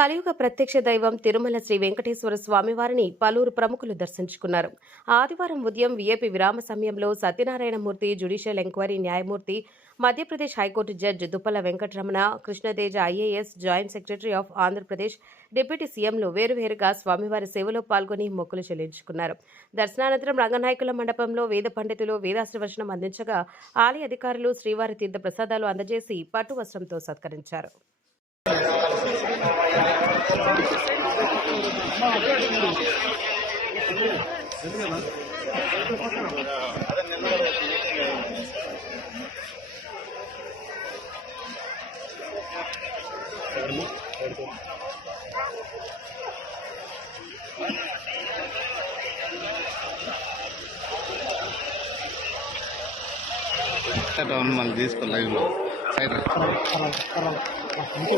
కలియుగ ప్రత్యక్ష దైవం తిరుమల శ్రీ వెంకటేశ్వర స్వామివారిని పలువురు ప్రముఖులు దర్శించుకున్నారు. ఆదివారం ఉదయం వీఐపీ విరామ సమయంలో సత్యనారాయణమూర్తి జ్యుడిషియల్ ఎంక్వైరీ న్యాయమూర్తి, Madhya Pradesh high court judge Duppala Venkataramana, Krishna Teja IAS, joint secretary of Andhra Pradesh, deputy సీఎంలు వేరువేరుగా స్వామివారి సేవలో పాల్గొని మొక్కులు చెల్లించుకున్నారు. దర్శనానంతరం రంగనాయకుల మండపంలో వేద పండితులు వేదాశ్రవచనం అందించగా ఆలయ అధికారులు శ్రీవారి తీర్థ ప్రసాదాలు అందజేసి పట్టు వస్త్రంతో సత్కరించారు. మళ్ళీ తీసుకో లైవ్ లో సైడ్ Thank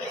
you.